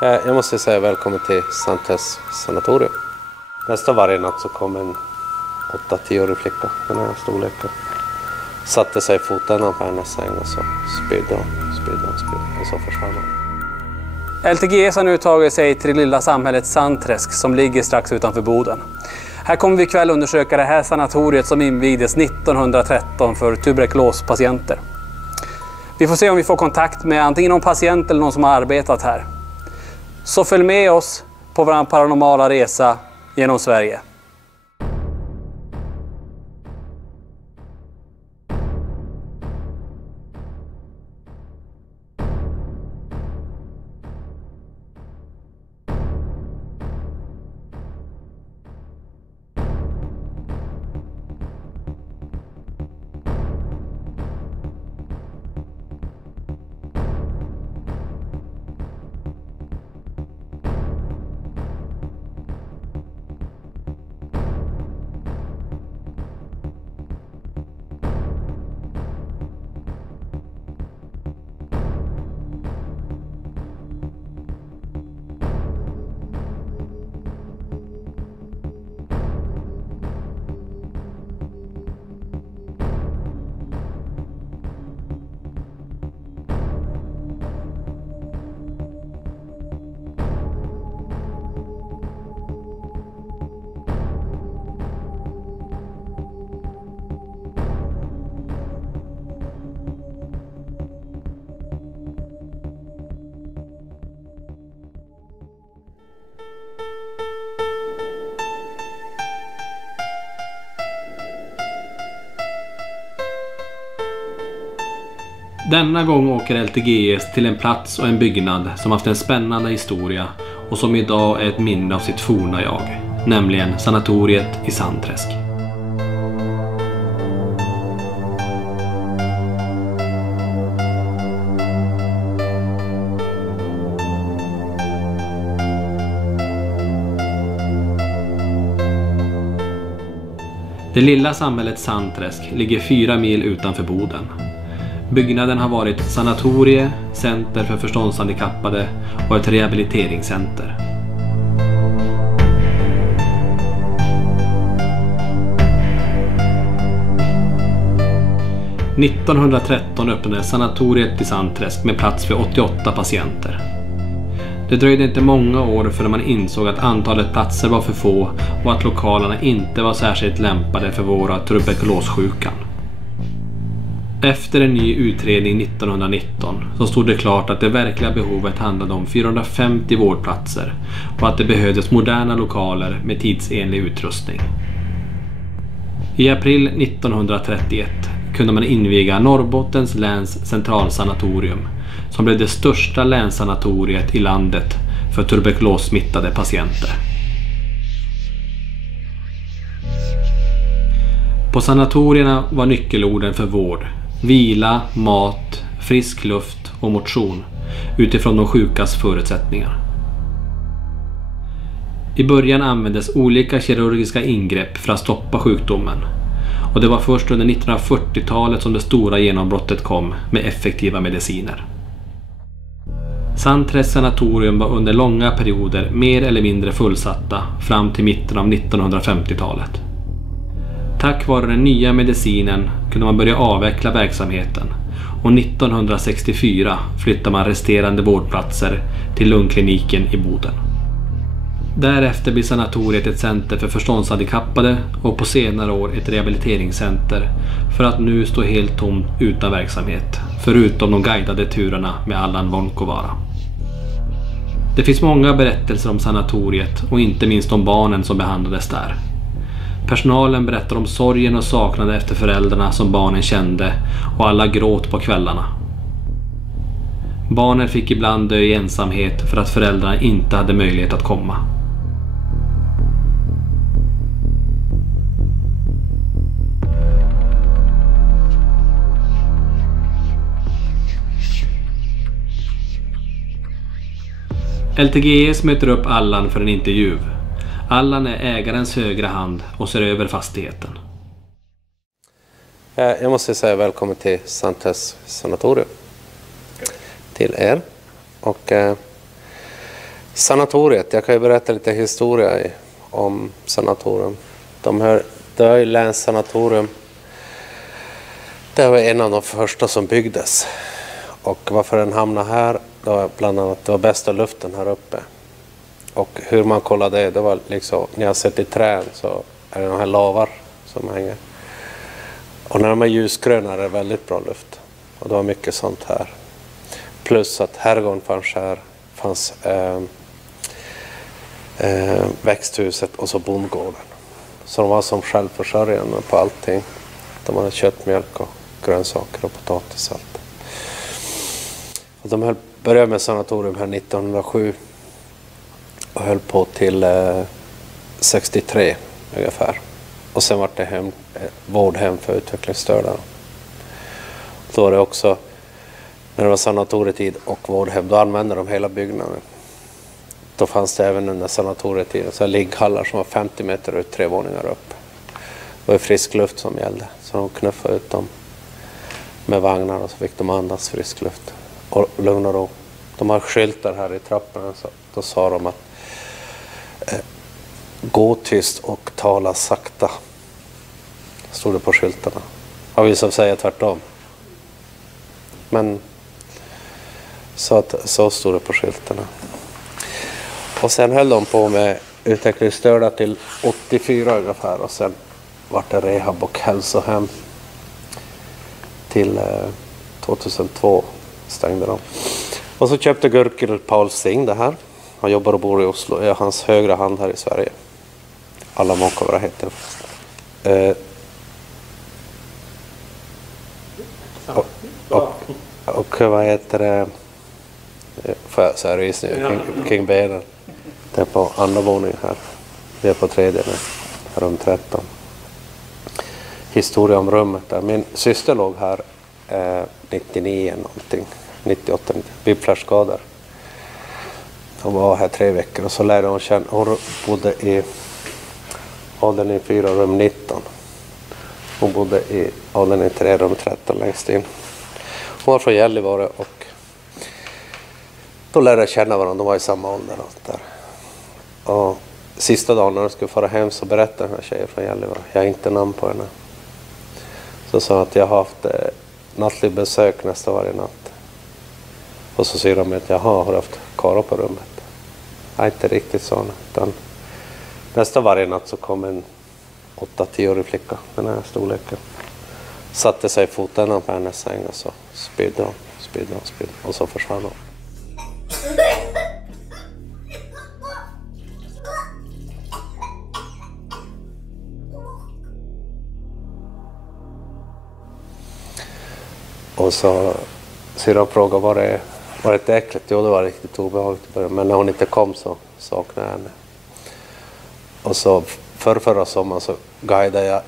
Jag måste säga välkommen till Santes sanatorium. Nästa varje natt så kom en 8-10-årig flicka, den här storleken. Satte sig i foten på hennes säng och så spydde och så försvann hon. LTGS har nu tagit sig till det lilla samhället Sandträsk som ligger strax utanför Boden. Här kommer vi ikväll undersöka det här sanatoriet som invigdes 1913 för tuberkulospatienter. Vi får se om vi får kontakt med antingen någon patient eller någon som har arbetat här. Så följ med oss på vår paranormala resa genom Sverige. Denna gång åker LTGS till en plats och en byggnad som haft en spännande historia och som idag är ett minne av sitt forna jag, nämligen sanatoriet i Sandträsk. Det lilla samhället Sandträsk ligger 4 mil utanför Boden. Byggnaden har varit sanatorie, center för förståndshandikappade och ett rehabiliteringscenter. År 1913 öppnades sanatoriet i Sandträsk med plats för 88 patienter. Det dröjde inte många år förrän man insåg att antalet platser var för få och att lokalerna inte var särskilt lämpade för våra tuberkulossjukan. Efter en ny utredning 1919 så stod det klart att det verkliga behovet handlade om 450 vårdplatser och att det behövdes moderna lokaler med tidsenlig utrustning. I april 1931 kunde man inviga Norrbottens läns centralsanatorium som blev det största länssanatoriet i landet för tuberkulossmittade patienter. På sanatorierna var nyckelorden för vård vila, mat, frisk luft och motion utifrån de sjukas förutsättningar. I början användes olika kirurgiska ingrepp för att stoppa sjukdomen och det var först under 1940-talet som det stora genombrottet kom med effektiva mediciner. Sandträsk sanatorium var under långa perioder mer eller mindre fullsatta fram till mitten av 1950-talet. Tack vare den nya medicinen kunde man börja avveckla verksamheten och 1964 flyttade man resterande vårdplatser till lungkliniken i Boden. Därefter blir sanatoriet ett center för förståndshandikappade och på senare år ett rehabiliteringscenter för att nu stå helt tomt utan verksamhet, förutom de guidade turerna med Allan Vonkovara. Det finns många berättelser om sanatoriet och inte minst om barnen som behandlades där. Personalen berättar om sorgen och saknaden efter föräldrarna som barnen kände och alla gråt på kvällarna. Barnen fick ibland dö i ensamhet för att föräldrarna inte hade möjlighet att komma. LTGS möter upp Allan för en intervju. Allan är ägarens högra hand och ser över fastigheten. Jag måste säga välkommen till Santes sanatorium. Till er. Och Sanatoriet, jag kan ju berätta lite historia om sanatorium. Det är ju länssanatorium. Det var en av de första som byggdes. Och varför den hamnade här, det var bland annat det var bästa luften här uppe. Och hur man kollade det var liksom, ni har sett i träd så är det de här lavar som hänger. Och när de är ljusgröna är det väldigt bra luft. Och det var mycket sånt här. Plus att herrgården fanns växthuset och så bondgården. Så de var som självförsörjande på allting. De hade kött, mjölk och grönsaker och potatis och allt. Och de började med sanatorium här 1907 och höll på till 63 ungefär. Och sen var det vårdhem för utvecklingsstörda. Då var det också, när det var sanatorietid och vårdhem, då använde de hela byggnaden. Då fanns det även under sanatorietiden så ligghallar som var 50 meter ut, 3 våningar upp. Det var frisk luft som gällde, så de knuffade ut dem med vagnar och så fick de andas frisk luft. Och lugn och ro. De har skyltar här i trapporna, så då sa de att gå tyst och tala sakta. Stod det på skyltarna. Har vi som säger tvärtom. Men så stod det på skyltarna. Och sen höll de på med utvecklingsstörda till 84 ungefär. Och sen var det rehab och hälsohem till 2002 stängde de. Och så köpte Gurkil Paul Singh det här. Han jobbar och bor i Oslo. Är hans högra hand här i Sverige. Alla Måkovra heter och vad heter det? Får jag säga ris nu? King Benen. Det är på andra våningen här. Vi är på tredje nu. Rum 13. Historia om rummet där. Min syster låg här 99 någonting. 98. Whiplashskador. Hon var här 3 veckor och så lärde hon känna. Hon bodde i avdelning 4 rum 19. Hon bodde i avdelning 3 rum 13 längst in. Hon var från Gällivare och då lärde jag känna varandra. De var i samma ålder och där. Och sista dagen när de skulle fara hem så berättade den här tjejen från Gällivare. Jag har inte namn på henne. Så sa att jag har haft nattlig besök nästa varje natt. Och så säger de att jag har haft karo på rummet. Jag är inte riktigt sån. Utan nästa varje natt så kom en 8-10-årig flicka. Den här storleken. Satte sig i foten på hennes säng och så spydde hon. Och så försvann hon. Och så syrran frågade var det äckligt? Jo, det var riktigt obehagligt. Men när hon inte kom så saknade jag henne. Och så förra sommaren så guidade jag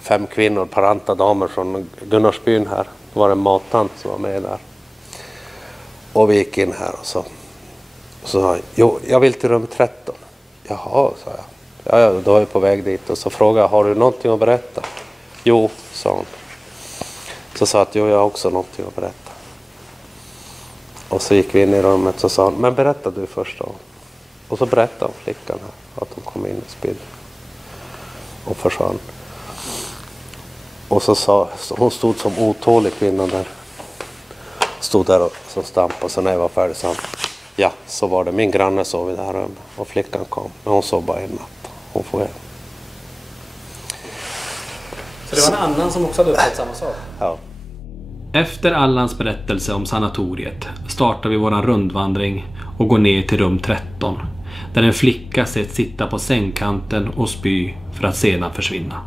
5 kvinnor, paranta damer från Gunnarsbyn här. Det var en mattant som var med där. Och vi gick in här och så sa jag, jo, jag vill till rum 13. Jaha, sa jag. Ja, då är vi på väg dit. Och så frågade jag, har du någonting att berätta? Jo, sa hon. Så sa jag att jo, jag har också någonting att berätta. Och så gick vi in i rummet och sa hon, men berätta du först då. Och så berättade hon flickan här att hon kom in och spydde. Och försvann. Och så hon stod som otålig kvinna där. Stod där och så stampade. Så när jag var färdig sa hon, ja, så var det. Min granne sov i det här rummet. Och flickan kom. Men hon sov bara en natt. Hon får hem. Så det var en annan som också hade upplevt samma sak? Ja. Efter Allans berättelse om sanatoriet startar vi våran rundvandring och går ner till rum 13. Där en flicka sett sitta på sängkanten och spy för att sedan försvinna.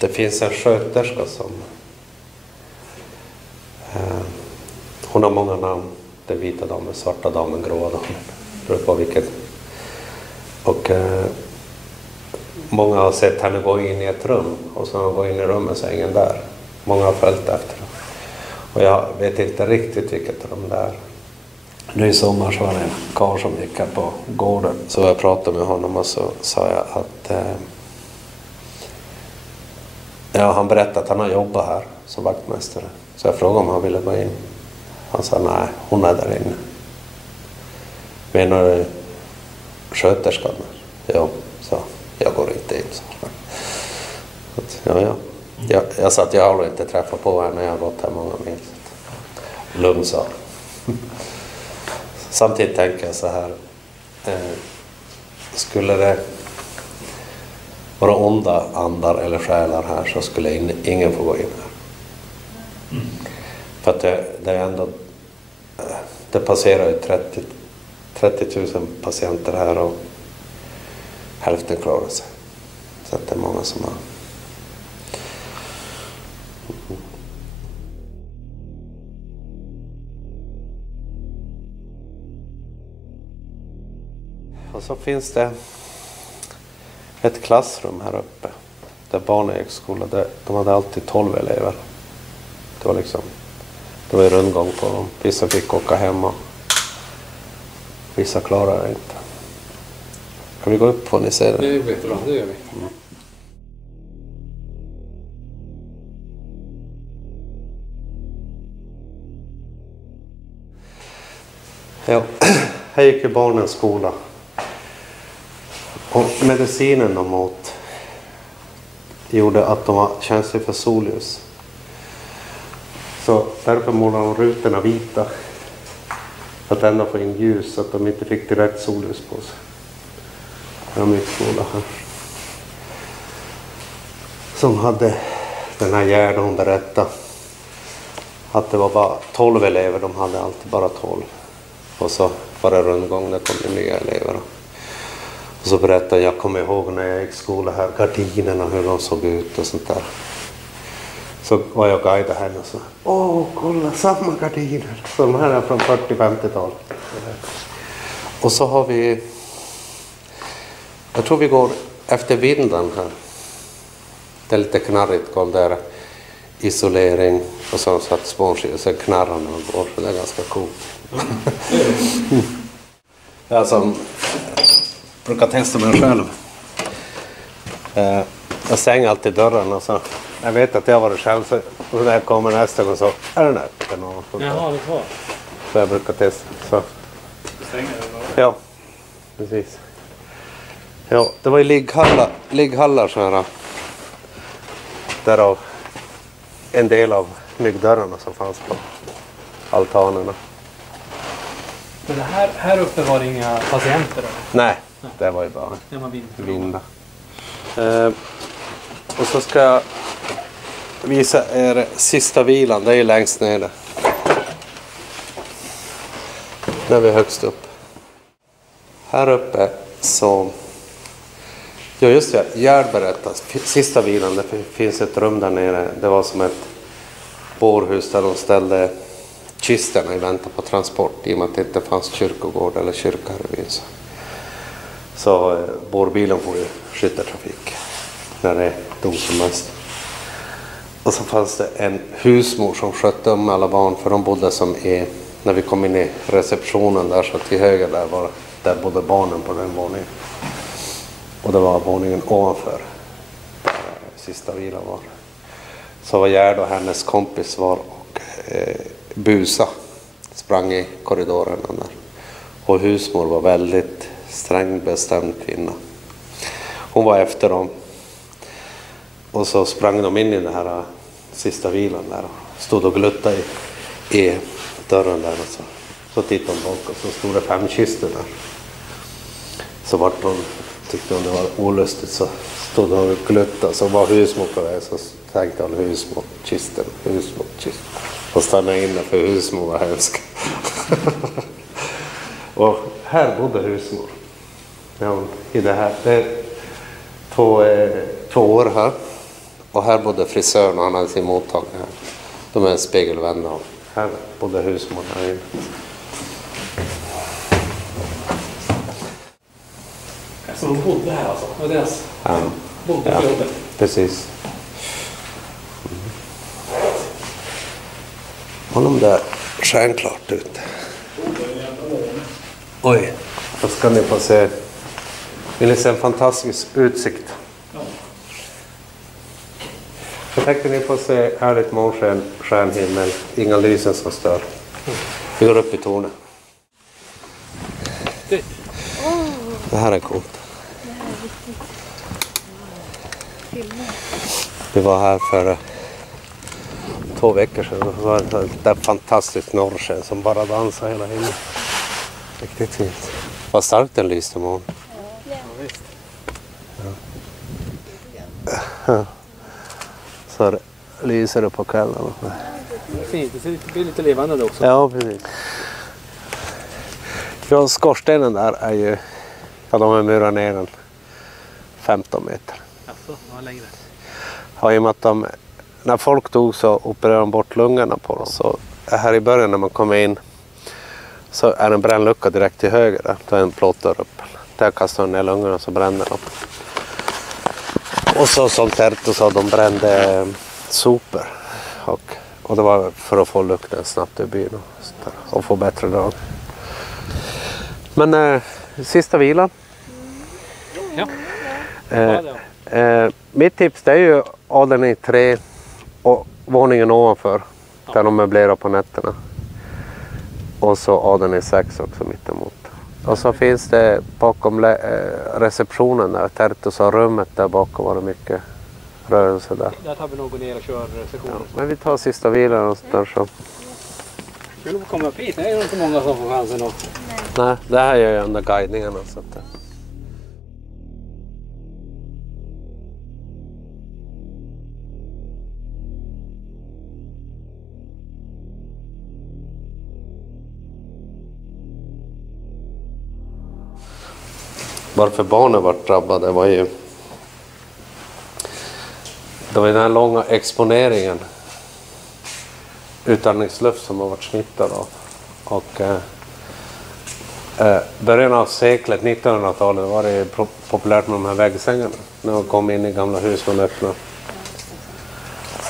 Det finns en sköterska som hon har många namn. Det är vita damen, svarta damen, gråa damen. Det beror på vilket. Och många har sett henne gå in i ett rum och så har hon gått in i rummet så är ingen där. Många har följt efter. Och jag vet inte riktigt vilket rum det är. Nu i sommar så var det en karl som gick här på gården. Så jag pratade med honom och så sa jag att han berättade att han har jobbat här som vaktmästare. Så jag frågade om han ville gå in. Han sa nej, hon är där inne. Menar du sköterskan? Ja, så jag går inte in. Ja. Jag sa att jag har inte träffat på henne när jag har gått här många mil. Lugn, sa. Samtidigt tänker jag så här. Skulle det vara onda andar eller själar här så skulle ingen få gå in här. För att det är ändå... Det passerar ju 30 000 patienter här och hälften klarar sig. Så att det är många som har... Och så finns det ett klassrum här uppe. Där barnen gick i skola. De hade alltid 12 elever. Det var ju rundgång på dem. Vissa fick åka hem och vissa klarar det inte. Kan vi gå upp på ni ser det? Det är jättebra, det gör vi. Ja, här gick ju barnens skola. Och medicinen de åt gjorde att de var känsliga för solljus. Så därför målade de rutorna vita. Att ändå få in ljus så att de inte fick direkt solljus på sig. De gick skola här. Som hade den här Gärda hon berättade. Att det var bara 12 elever, de hade alltid bara 12. Och så var det rundgång, det kom det nya elever. Och så berättade jag kommer ihåg när jag gick skola här, gardinerna, hur de såg ut och sånt där. Så var jag guidade henne och så, kolla samma gardiner. Så de här är från 40-50-tal. Och så har vi, jag tror vi går efter vinden här. Det är lite knarrigt golv där. Isolering och så satt spånskivor och så knarrar när man går, för det är ganska coolt. Jag som brukar testa mig själv. Jag stänger alltid dörren och så. Jag vet att jag var själv så när jag kommer nästa gång så är den öppen. Jaha, det är kvar. Så jag brukar testa. Så. Stänger den då? Ja, precis. Ja, det var ju ligghallar så här. Därav en del av myggdörrarna som fanns på altanerna. Men det här uppe var det inga patienter då? Nej, det var ju bara Det var vinda. Och så ska jag visa er sista vilan. Det är ju längst nere. När vi är högst upp. Här uppe så... Ja just det, Gerd berättade. Sista vilan, det finns ett rum där nere. Det var som ett bårhus där de ställde kisterna i väntan på transport. I och med att det inte fanns kyrkogård eller kyrka här i byn. Så bårbilen får ju skytteltrafik när det dog som mest. Och så fanns det en husmor som skötte om alla barn, för de bodde som när vi kom in i receptionen där, så till höger där bodde barnen på den våningen. Och det var våningen ovanför där sista vilan var. Så var Gerd och hennes kompis var och busa sprang i korridoren där. Och husmor var väldigt sträng bestämd kvinna. Hon var efter dem. Och så sprang de in i den här sista vilan där och stod och gluttade i dörren där. Och så tittade de bak och så stod det 5 kistor där. Så tyckte hon det var olustigt, så stod hon och gluttade. Så var husmor på väg, så tänkte hon husmor, kisten. Och stannade inne för husmor var hemsk. Och här bodde husmor. Ja, i det här. Det är 2 år här. Och här bodde frisören och han hade sin mottagning här. De är en spegelvända. Här bodde husmor här inne. Så de bodde här alltså? Och deras bodde på jobbet? Precis. Honom där stjärnklart ute. Oj, då ska ni få se. Vill ni se en fantastisk utsikt? Så tänkte ni få se härligt månsken, stjärnhimmel, inga lysen som stör. Vi går upp i tornet. Häftigt. Det här är coolt. Vi var här för 2 veckor sedan. Det var ett fantastiskt norrsken som bara dansade hela tiden. Riktigt fint. Vad starkt den lyste imorgon. Ja, visst. Ja. Så lyser det på kvällen. Det är fint. Det blir lite levande också. Ja, precis. Ja, skorstenen där är ju... Ja, de har murat ner den 15 meter. Alltså, vad längre? Ja, i och med att när folk dog så opererade de bort lungorna på dem. Så här i början när man kommer in så är en brännlucka direkt till höger. Där. Då är en plåtdörr upp. Där kastar de ner lungorna så bränner de. Och så som Terto sa, de brände sopor. Och det var för att få lukten snabbt ur byn och få bättre drag. Men sista vilan. Ja. Mitt tips det är ju adeln i 3 och våningen ovanför. Där de möblerar på nätterna. Och så adeln i 6 också mittemot. Och så finns det bakom receptionen där. Tertus har rummet där bakom var det mycket rörelse där. Där tar vi nog ner och kör sessionen. Ja, men vi tar sista vilan och där så. Kul att få komma upp hit. Det är ju inte många som får chansen att... Nej, det här gör jag under guidningarna. Så att... Varför barnen var drabbade var ju... Det var den här långa exponeringen. Utandningsluft som har varit smittad av. Och början av seklet, 1900-talet, var det populärt med de här väggsängarna. När man kom in i gamla hus man öppnade.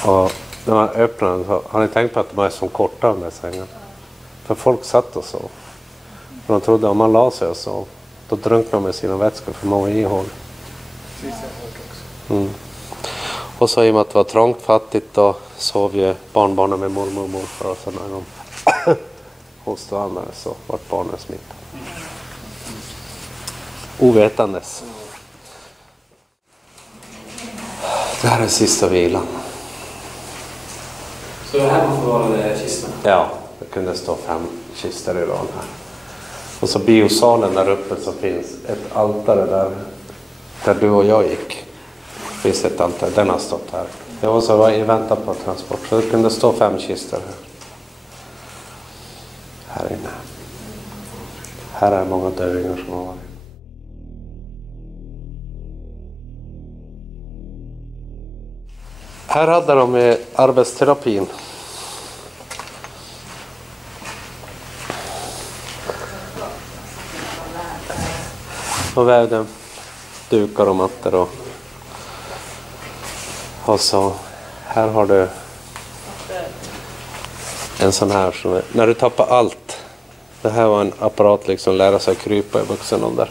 Och när man öppnade så har ni tänkt på att de är som korta de här sängarna. För folk satt och sov. För de trodde om man la sig och sov. Då drunknade de med sina vätskor för man var ihåll. Mm. Och så i och med att det var trångt, fattigt, då sov ju barnbarnen med mormor och morfar. Och så när de hostade och andades så var barnen smittade. Ovetandes. Det här är sista vilan. Så det här måste vara det kistorna? Ja, det kunde stå 5 kistor i rad här. Och så biosalen där uppe så finns ett altare där du och jag gick. Det finns ett altare, den har stått här. Jag var så i väntan på transport så det kunde stå 5 kistor här inne. Här är många dövingar som har varit. Här hade de arbetsterapin. Och vävde dukar och mattor och så här har du en sån här som när du tappar allt. Det här var en apparat liksom lära sig krypa i vuxenålder.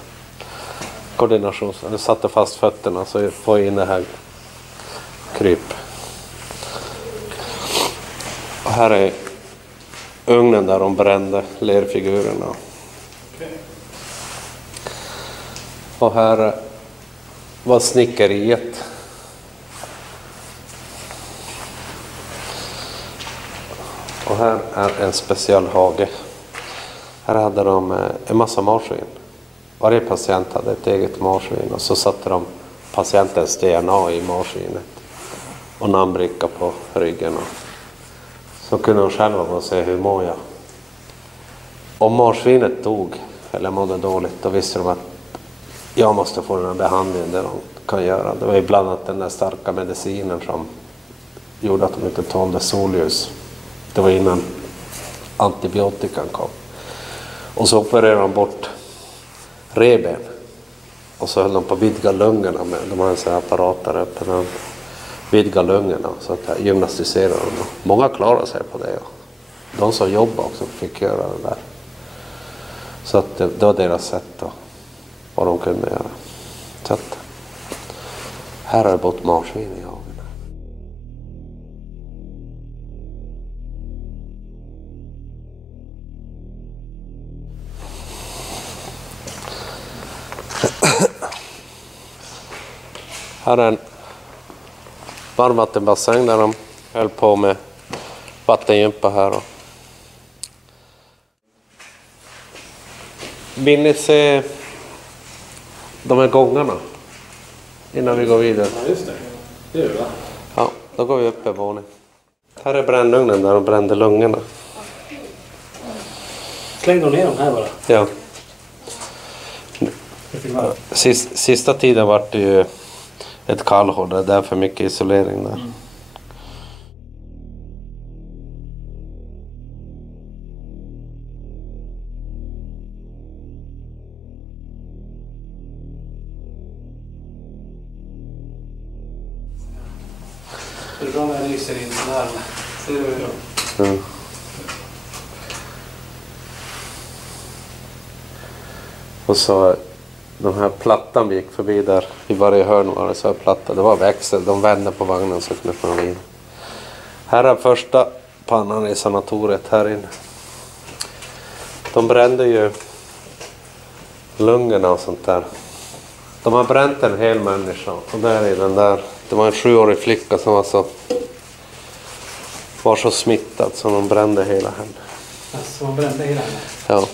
Koordination. Du satte fast fötterna så får in det här kryp. Och här är ugnen där de brände lerfigurerna. Och här var snickeriet. Och här är en speciell hage. Här hade de en massa marsvin. Varje patient hade ett eget marsvin och så satte de patientens DNA i marsvinet. Och namnbricka på ryggen. Så kunde de själva se hur mår jag. Om marsvinet dog eller mådde dåligt då visste de att jag måste få den här behandlingen det de kan göra. Det var ju bland annat den där starka medicinen som gjorde att de inte tålde solljus. Det var innan antibiotikan kom. Och så opererade de bort reben. Och så höll de på att vidga lungorna med. De hade en sån här apparat där uppe. De vidgade lungorna så att gymnastiserade de. Många klarade sig på det. De som jobbade också fick göra det där. Så att det var deras sätt då. Vad de kunde göra. Så att här har det bott marsvin i hagen. Här är en varmvattenbassäng där de höll på med vattengympa här. Vill ni se de här gångarna innan vi går vidare? Ja, just det. Det gör vi, va? Ja, då går vi upp en våning. Här är brännugnen där de brände lungorna. Slängde de ner dem här bara? Ja. Sista tiden var det ju ett kallhåll, det är därför mycket isolering där. Det är bra när det lyser in så här. Ser du hur det Mm. Och så den här plattan vi gick förbi där i varje hörn var det så här platta. Det var växel, de vände på vagnen så kunde man vidare. Här är första pannan i sanatoriet här inne. De brände ju lungorna och sånt där. De har bränt en hel människa och där är den där. Det var en 7-årig flicka som var så smittad så de brände hela henne. Alltså, man brände hela henne? Ja.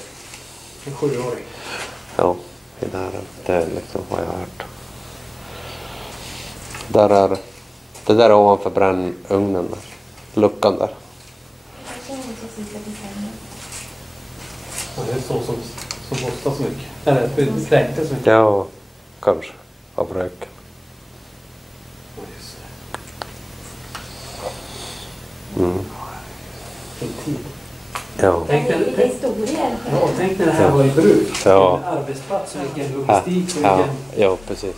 En 7-åring? Ja, det är liksom vad jag har hört. Det där är ovanför brännugnen där. Luckan där. Ja, det är så som kostar så mycket. Eller kränkte så mycket. Ja, kanske. Av röken. Ja, just Mm. det. En tid. Ja. Tänk när det här var i bruk. Ja. En arbetsplats och vilken logistik och Ja, vilken... ja, precis.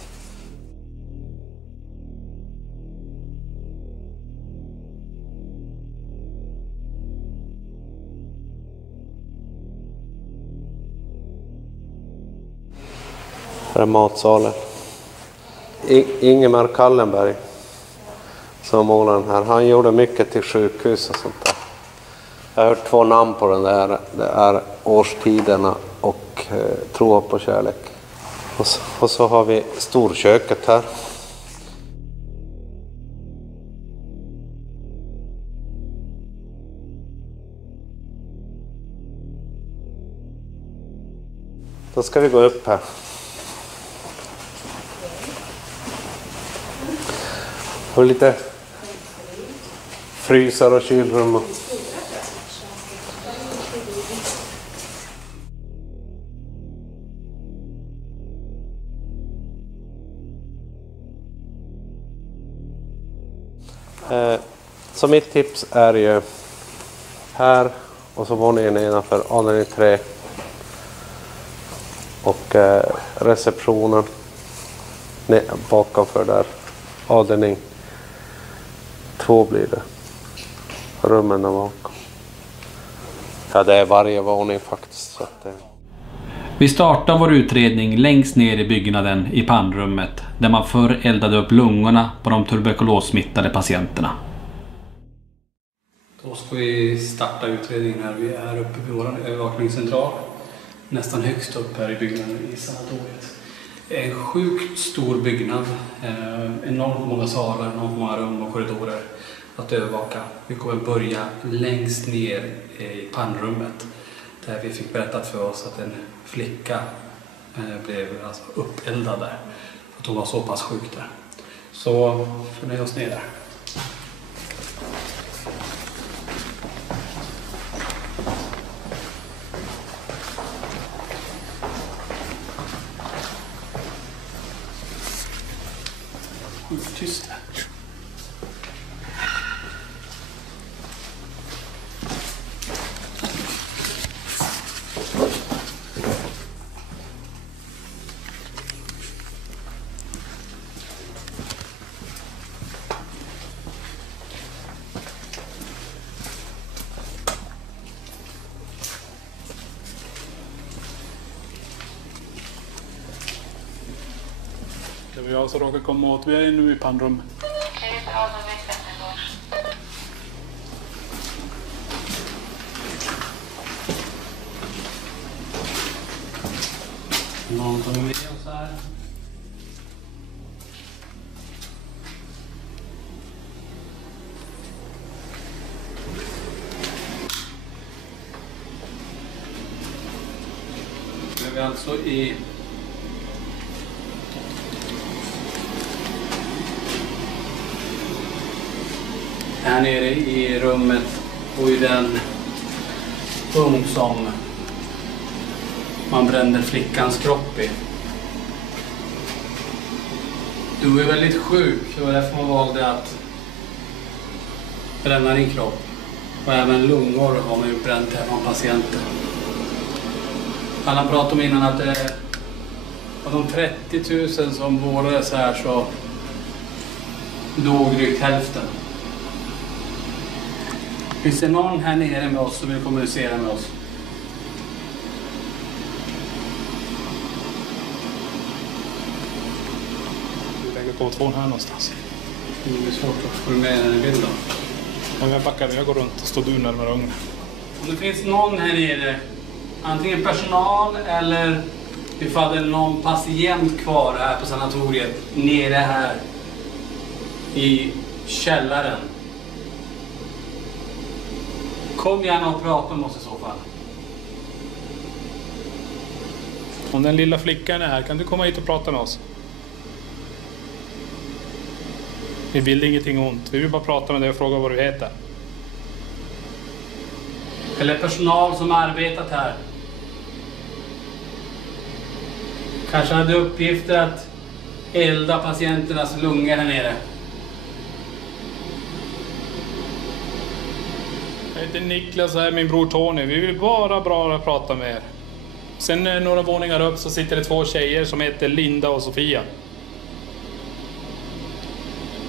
Här är matsalen. Ingemar Kallenberg som målar den här. Han gjorde mycket till sjukhus och sånt där. Jag har hört 2 namn på den där. Det är Årstiderna och Tro på kärlek. Och så har vi storköket här. Då ska vi gå upp här. Och lite frysar och kylrum. Så mitt tips är ju här och så våningen nedanför avdelning 3 och receptionen bakom där avdelning 2 blir det. Rummen där bakom. Ja, det är varje våning faktiskt. Så att det... Vi startar vår utredning längst ner i byggnaden i pannrummet där man förr eldade upp lungorna på de tuberkulossmittade patienterna. Då ska vi starta utredningen här. Vi är uppe vid vår övervakningscentral. Nästan högst upp här i byggnaden i sanatoriet. En sjukt stor byggnad. Enormt många salar, enormt många rum och korridorer att övervaka. Vi kommer börja längst ner i pannrummet. Där vi fick berättat för oss att en flicka blev alltså uppeldad där. För att hon var så pass sjuk där. Så följ oss ner där. Tyst där. Det var jag som råkade komma åt. Vi är nu i pannrum. Någon som är med oss här? alltså i... Här nere i rummet och i den ugn som man brände flickans kropp i. Du är väldigt sjuk, och därför man valde att bränna din kropp. Och även lungor har man ju bränt här från patienten. Alla pratade om innan att av de 30 000 som vårdades här så dog drygt hälften. Finns det någon här nere med oss som vill kommunicera med oss? Du tänker på tvån här någonstans. Det är svårt att få med den i bilden. Om jag backar, jag går runt och står du närmare ugnen. Om det finns någon här nere, antingen personal eller ifall det är någon patient kvar här på sanatoriet, nere här i källaren. Kom gärna och prata med oss i så fall. Om den lilla flickan är här, kan du komma hit och prata med oss? Vi vill ingenting ont. Vi vill bara prata med dig och fråga vad du heter. Eller personal som arbetat här. Kanske hade uppgifter att elda patienternas lungor här nere. Jag heter Niklas och här är min bror Tony. Vi vill bara prata med er. Sen några våningar upp så sitter det 2 tjejer som heter Linda och Sofia.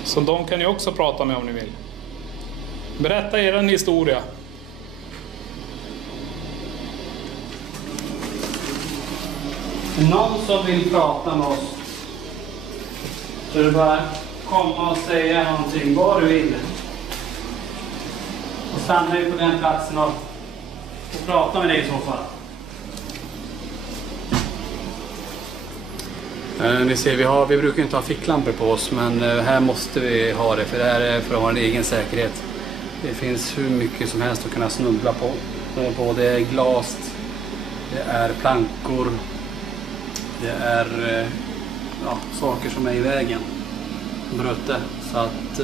Så de kan ni också prata med om ni vill. Berätta er historia. Någon som vill prata med oss, så du bara komma och säga någonting, vad du vill. Och stanna dig på den platsen och prata med dig i så fall. Ni ser, vi brukar inte ha ficklampor på oss, men här måste vi ha det, för det här är för att ha en egen säkerhet. Det finns hur mycket som helst att kunna snubbla på. Det är både glas, det är plankor, det är saker som är i vägen, bröte. Så att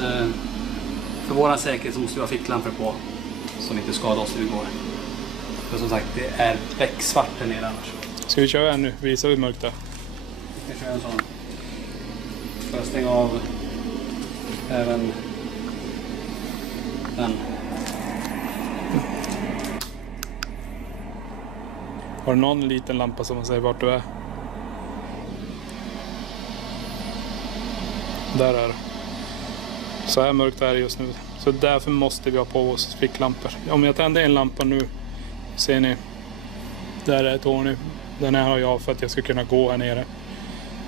för våran säkerhet så måste vi ha ficklampor på, så vi inte skadar oss när vi går. För som sagt, det är becksvart här nere annars. Ska vi köra en nu? Visar vi mörkt där? Jag kör en sån. För att stänga av även den. Har du någon liten lampa som man säger vart du är? Där är det. Så här mörkt är det just nu. Så därför måste vi ha på oss ficklampor. Om jag tänder en lampa nu, ser ni. Där är Tony. Den här har jag för att jag ska kunna gå här nere.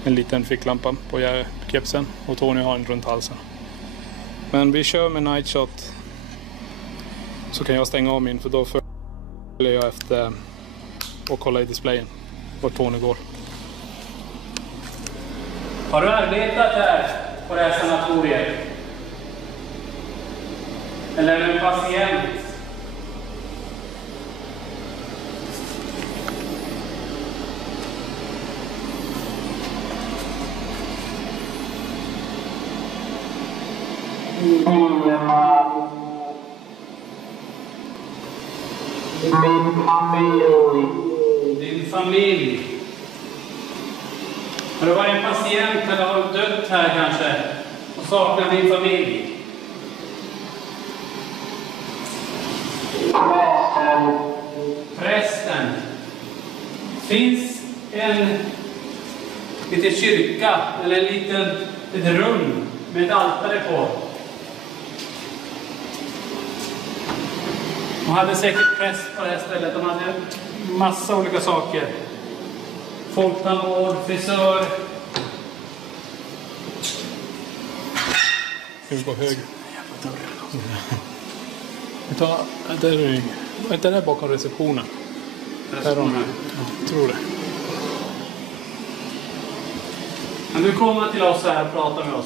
En liten ficklampa på kepsen. Och Tony har en runt halsen. Men vi kör med night shot. Så kan jag stänga av min, för då följer jag efter och kollar i displayen vart Tony går. Har du arbetat här på det här sanatoriet? Eller är du en patient? Din familj. Har du varit en patient eller har du dött här kanske och saknar din familj? Prästen. Finns en liten kyrka eller ett rum med ett altare på. De hade säkert präst på det här stället. De hade massa olika saker. Folktandvård, frisör. Ska vi gå höger? Vänta, där bakom receptionen. Receptionen. Jag tror det. Kan du komma till oss här och prata med oss?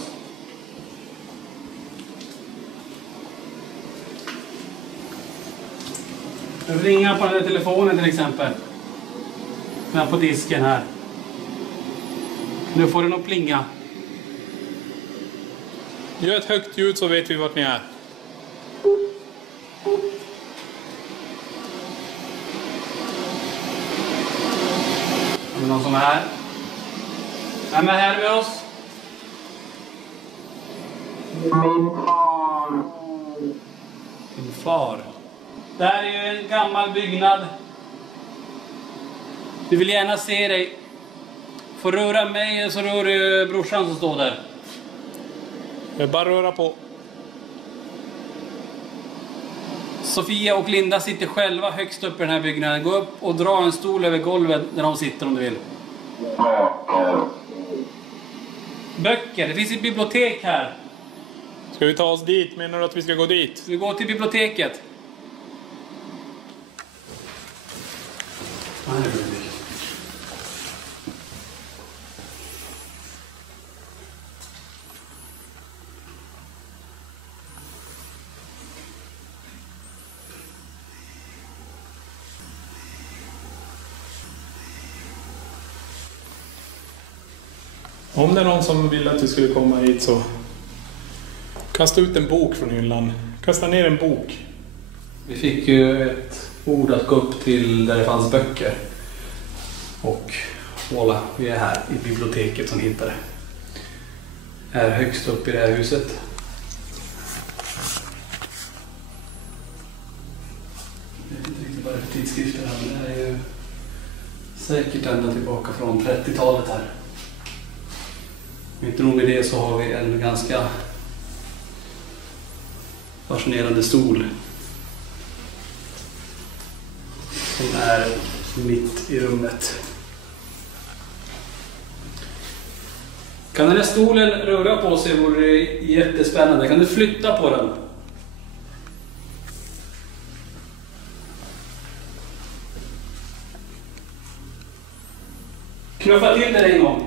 Du ringa på den här telefonen till exempel. Men på disken här. Nu får den att plinga. Gör ett högt ljud så vet vi vart ni är. Har vi någon som är här? Vem är här med oss? Min far. Det här är ju en gammal byggnad. Du vill gärna se dig. Får röra mig så rör du brorsan som står där. Det är bara röra på. Sofia och Linda sitter själva högst upp i den här byggnaden. Gå upp och dra en stol över golvet där de sitter om du vill. Böcker. Det finns ett bibliotek här. Ska vi ta oss dit? Menar du att vi ska gå dit? Vi går till biblioteket. Om det är någon som vill att vi skulle komma hit så kasta ut en bok från hyllan. Kasta ner en bok. Vi fick ju ett ord att gå upp till där det fanns böcker. Och voilà, vi är här i biblioteket som hittade. Här högst upp i det här huset. Jag vet inte riktigt vad det är för tidskrifter här, men det är ju säkert ända tillbaka från 30-talet här. Inte nog med det så har vi en ganska fascinerande stol som är mitt i rummet. Kan den här stolen röra på sig vore det jättespännande. Kan du flytta på den? Knuffa till den en gång.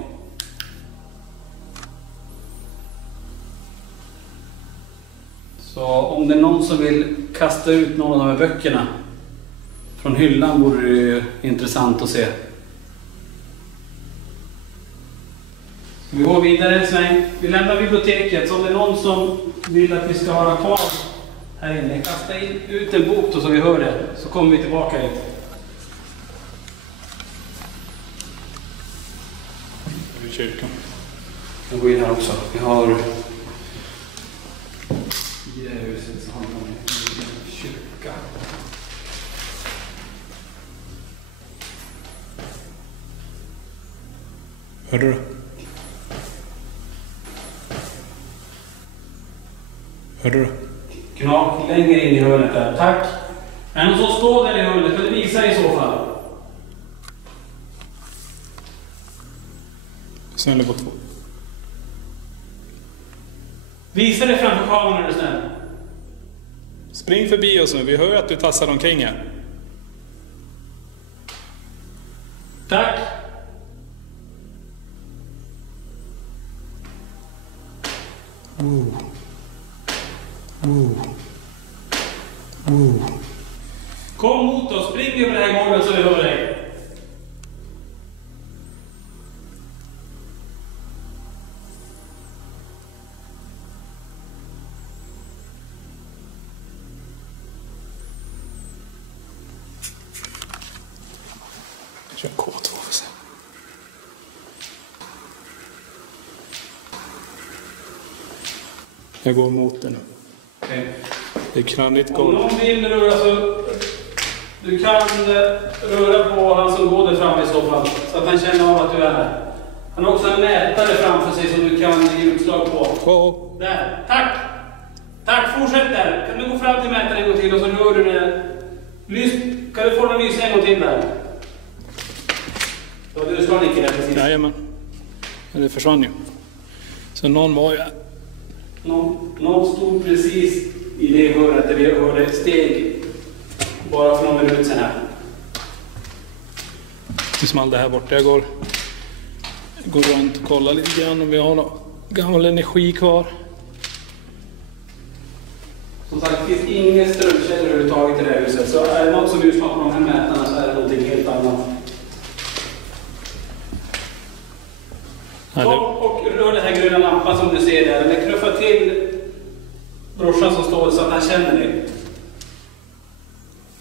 Så om det är någon som vill kasta ut någon av de här böckerna från hyllan vore det ju intressant att se. Vi går vidare en sväng. Vi lämnar biblioteket. Så om det är någon som vill att vi ska vara kvar här inne, kasta ut en bok då så vi hör det. Så kommer vi tillbaka hit. I kyrkan. Jag går in här också. Vi har i det här huset så har vi en kyrka. Hörde du? Hörde du? Knak längre in i hörnet där. Tack. Är någon som står där i hörnet? Kan du visa i så fall? Snälla på två. Visa det framför kameran är du snäll. Spring förbi oss nu. Vi hör att du tassar omkring här. Tack. Kom mot oss, spring över den här gången så vi hör dig. Kör K2 för sig. Jag går mot den nu. Okay. Det är knalligt Om golv. någon vill röra så du kan röra på han som går där framme i så fall. Så att han känner av att du är här. Han har också en mätare framför sig som du kan ge utslag på. Där, tack! Tack, fortsätt där. Kan du gå fram till mätaren en gång till och så rör du den. Kan du få den lysa en gång till där? Ja, du slår nicken där precis. Jajamän. Det försvann ju. Så någon var ju här. Någon stod precis i det hörnet där vi hörde steg bara för någon minut sedan här. Det small det här borta. Jag går runt och kollar lite grann om vi har någon gammal energi kvar. Som sagt, det finns ingen strömkällor överhuvudtaget i det här huset. Så är det något som lyssnar på de här mätarna så är det någonting helt annat. Och rör den här gröna lampan som du ser där. Eller knuffa till brorsan som står så att han känner dig.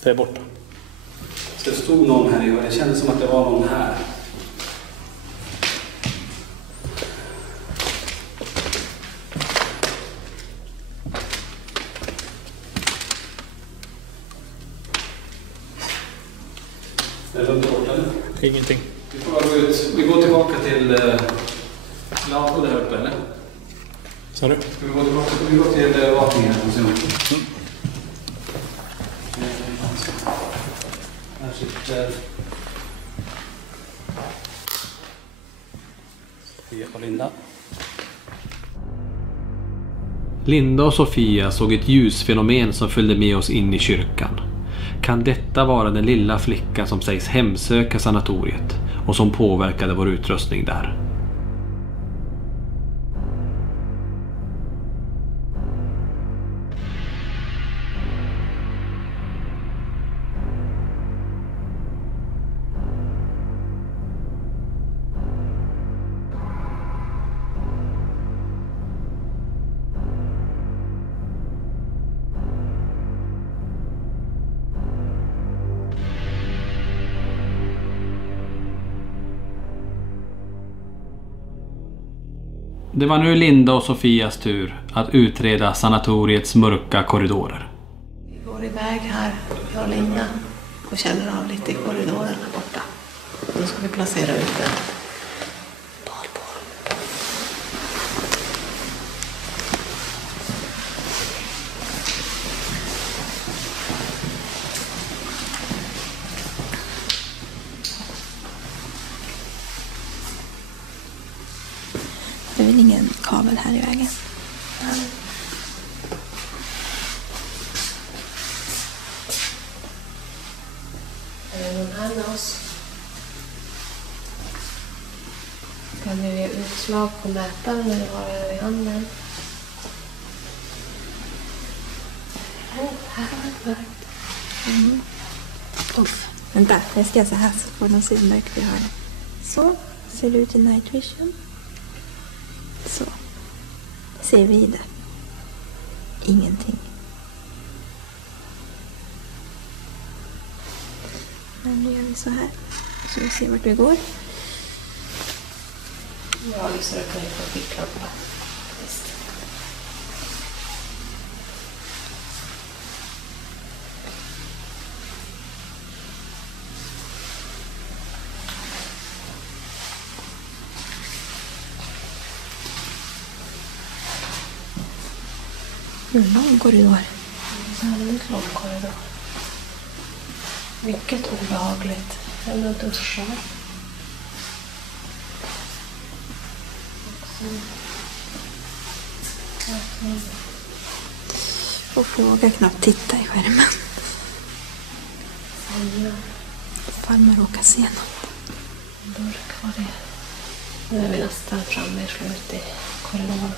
Det är borta. Så det stod någon här i och det kändes som att det var någon här. Är det lugnt bort eller? Ingenting. Vi får bara gå ut. Vi går tillbaka till Lago där uppe eller? Sa du? Ska vi gå tillbaka? Vi går till vakningen här. Här sitter Sofia och Linda. Linda och Sofia såg ett ljusfenomen som följde med oss in i kyrkan. Kan detta vara den lilla flickan som sägs hemsöka sanatoriet och som påverkade vår utrustning där? Det var nu Linda och Sofias tur att utreda sanatoriets mörka korridorer. Vi går iväg här, jag och Linda, och känner av lite i korridorerna borta. Då ska vi placera ut en badboll. Det är väl ingen kabel här i vägen. Är det någon här med oss? Kan du ge utslag på mätaren när du har den i handen? Här var det mörkt. Uff. Vänta, jag ska göra så här så får de se hur mörkt vi har det. Så, ser det ut i night vision. Så. Ser vi det? Ingenting. Men nu gör vi så här. Så vi ser vart vi går. Ja, vi ska öppna upp en ficklampa. En lång korridor. Ja, det är en lång korridor. Mycket obehagligt. Ändå duschar. Och fråga knappt titta i skärmen. Fall man råkar se något. Burk var det. Nu är vi nästan framme i slutet i korridoren.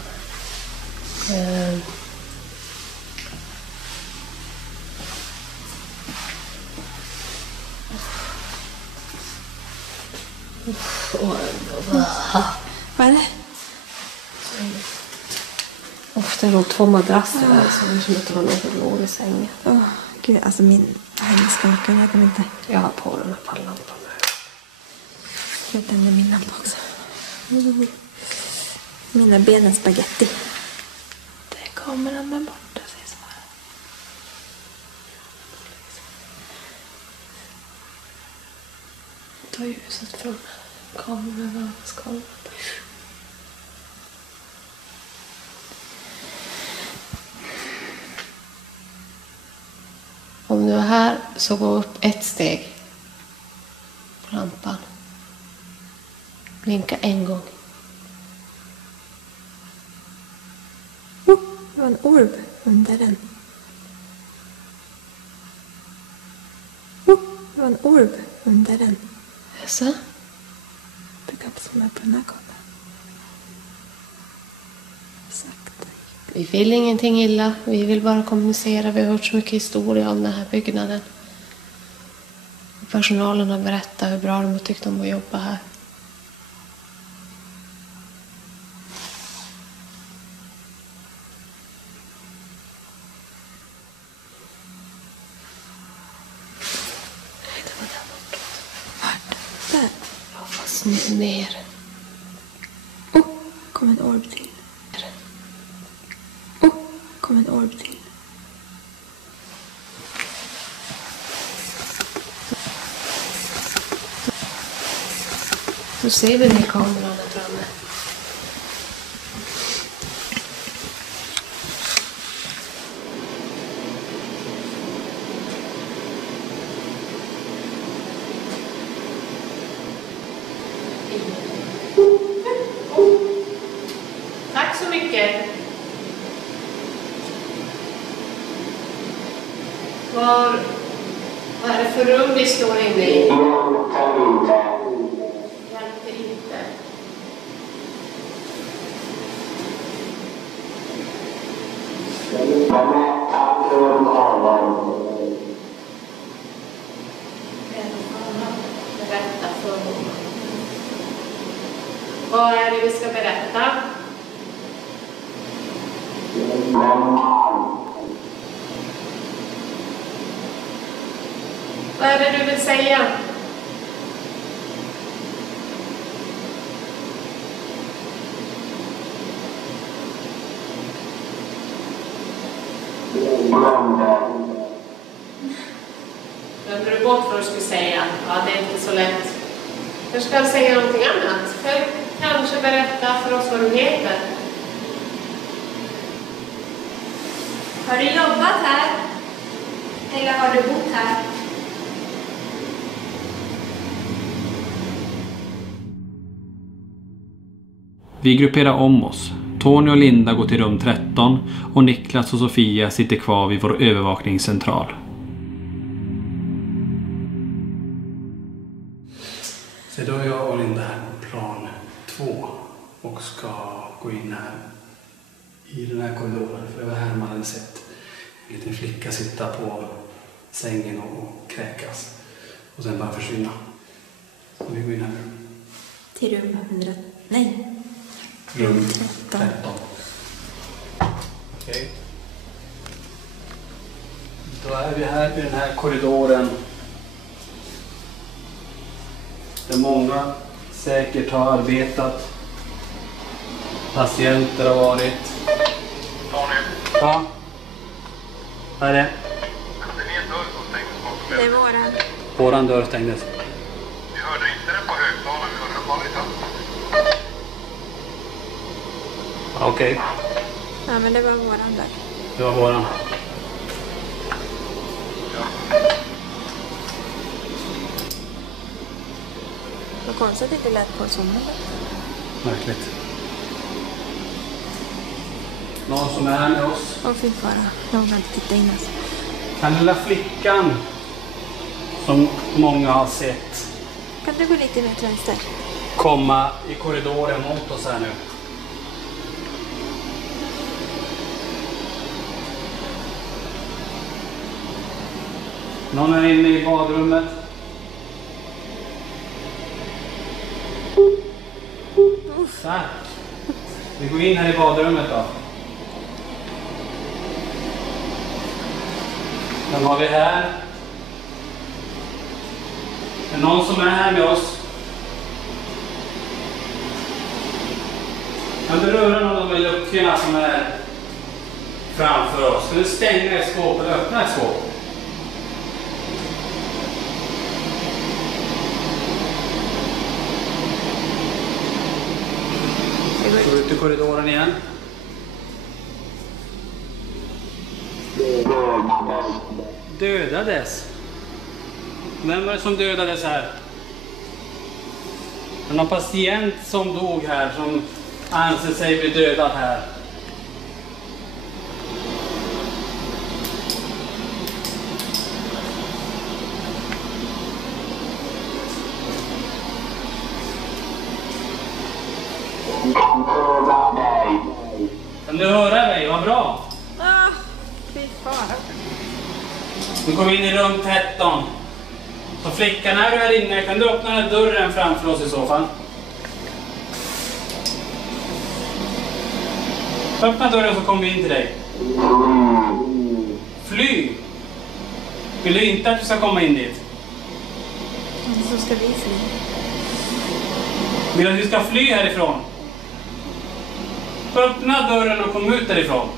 Vad är det? Ofta är det två madrasser där så det är som att det var något låg i sängen. Gud, alltså min hand skakar. Jag kan inte. Jag har på den här pannlampan. Jag tänder min lampa också. Mina ben är spaghetti. Det är kameran där borta, säger så här. Ta ljuset från kameran och skalan. Om du är här så gå upp ett steg på lampan. Blinka en gång. Det var en orb under den. Det var en orb under den. Jaså? Brukar zooma på den här kameran. Sakta. Vi vill ingenting illa. Vi vill bara kommunicera. Vi har hört så mycket historia om den här byggnaden. Personalen har berättat hur bra de har tyckt om att jobba här. ner. Kom en orb till. Kom en orb till. Då ser vi den i kameran där framme. Tack så mycket. Vad är det för rum vi står inne i? Hjälpte inte. Berätta för honom. Vad är det vi ska berätta? Vad är det du vill säga? Glömde du bort vad du skulle säga? Ja, det är inte så lätt. Du ska säga någonting annat. Kanske berätta för oss vad du heter. Har du jobbat här? Eller har du bott här? Vi grupperar om oss. Tony och Linda går till rum 13 och Niklas och Sofia sitter kvar vid vår övervakningscentral. Så då är jag och Linda här på plan 2 och ska gå in här i den här korridoren. För det var här man hade sett en liten flicka sitta på sängen och kräkas. Och sen bara försvinna. Så vi går in här nu. Till rum 100... Nej. Rum 13. Okej. Då är vi här i den här korridoren. Där många säkert har arbetat. Patienter har varit. Tony, Ja. Vad är det? det är en dörr som stängdes bakom Det mig. är våran. Våran dörr stängdes. Vi hörde inte den på högtalaren, vi hörde den bara i trappan. Okej. Ja, men det var våran där. Det var våran. Vad konstigt att det lät på som Märkligt. Någon som är här med oss. Åh, fy fara. Jag vågar inte titta in alltså. Den lilla flickan som många har sett Kan du gå lite mer till vänster? komma i korridoren mot oss här nu. Någon är inne i badrummet. Där. Vi går in här i badrummet då. Den har vi här. Är det någon som är här med oss? Kan du röra någon av de luckorna som är framför oss? Kan du stänga ett skåp eller öppna ett skåp? Gå ut i korridoren igen. Dödades. Vem var det som dödades här? Det är någon patient som dog här som anser sig bli dödad här. Kan du höra mig? Vad bra. Fy fara. Nu kommer vi in i rum 13. Så flickan, är du här inne? Kan du öppna den här dörren framför oss i så fall? Öppna dörren så kommer vi in till dig. Fly! Vill du inte att du ska komma in dit? Så ska vi fly. Vill att vi ska fly härifrån? Öppna dörren och kom ut därifrån.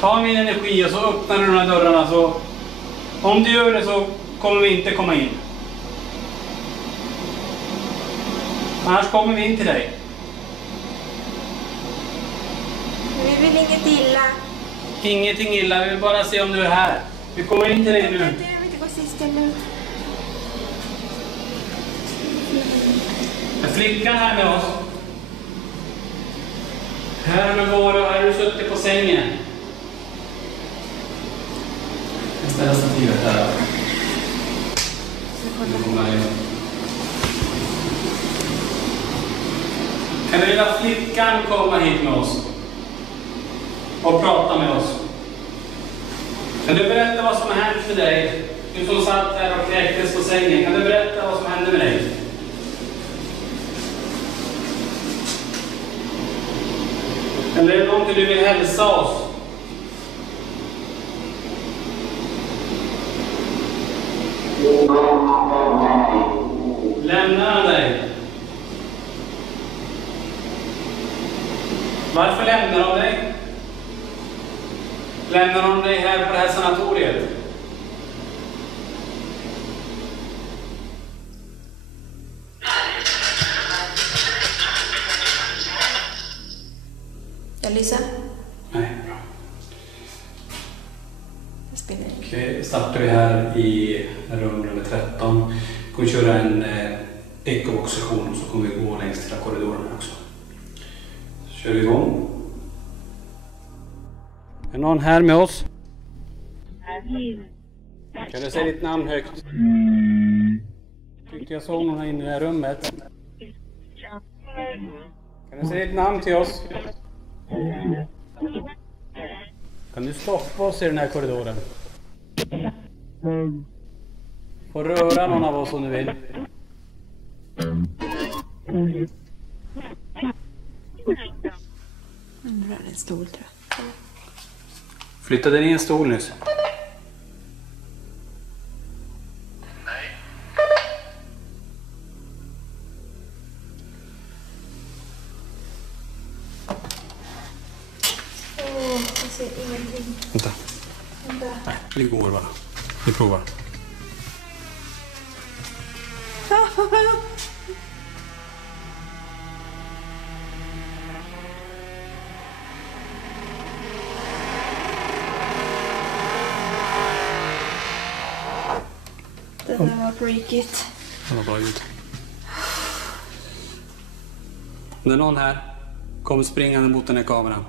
Ta min energi och så öppnar du de här dörrarna. Så om du gör det så kommer vi inte komma in. Annars kommer vi in till dig. Vi vill inget illa. Ingenting illa, vi vill bara se om du är här. Vi kommer in till dig nu. Jag vill inte gå sist nu. Är flickan här med oss? Här har du varit och här har du suttit på sängen. Jag ställer stativet här. Kan du lilla flickan komma hit med oss? Och prata med oss? Kan du berätta vad som har hänt med dig? Du som satt här och kräktes på sängen. Kan du berätta vad som hände med dig? Eller är det någonting du vill hälsa oss? Lämnar han dig? Varför lämnar de dig? Lämnar de dig här på det här sanatoriet? Jag lyssnar. Nej, bra. Jag spelar in. Okej, startar vi här i rum nummer 13. Vi kommer köra en ekovoxation och så kommer vi gå längs hela korridorerna också. Så kör vi igång. Är någon här med oss? Kan du säga ditt namn högt? Tyckte jag såg någon här inne i det här rummet. Kan du säga ditt namn till oss? Kan du stoppa oss i den här korridoren? Får röra någon av oss om du vill. Undrar en stol tror jag. Flyttade ni en stol nyss? Jag ser ingenting. Vänta. Vänta. Nej, det går bara. Vi provar. Det där var freakigt. Det var bra ljud. Det är någon här. Kom springande mot den här kameran.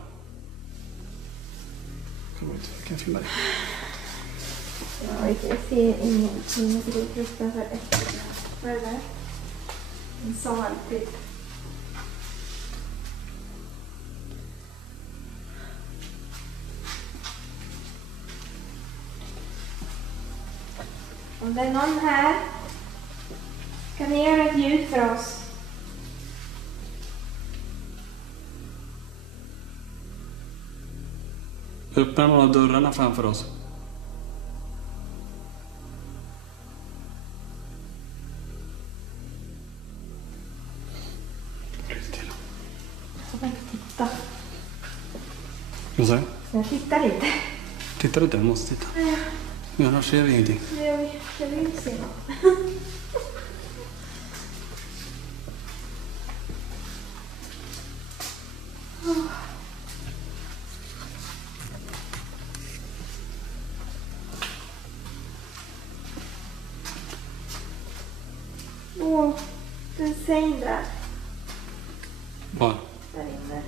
Jag kan filma dig. Ja, jag ser ingenting. Det är fruktansvärt. Vad är det där? En sal typ. Om det är någon här, kan ni göra ett ljud för oss? Öppna några av dörrarna framför oss. Jag får inte titta. Vad sa du? Jag tittar lite. Tittar du inte? Jag måste titta. Ja, annars ser vi ingenting. Jag vill inte se något. Åh, det är en säng där. Var? Där inne.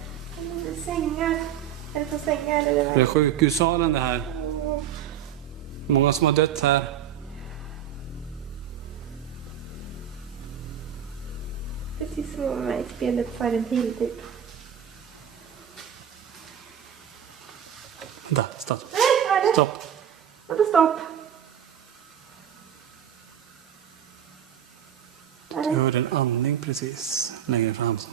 Det är sängar. Är det på sängar eller Det är sjukhussalen det här. Många som har dött här. Precis som om jag i spelet Silent Hill typ. Vänta, stopp. Nej, vad är det? Stopp. Vänta, stopp. Jag hörde en andning precis längre fram. Som...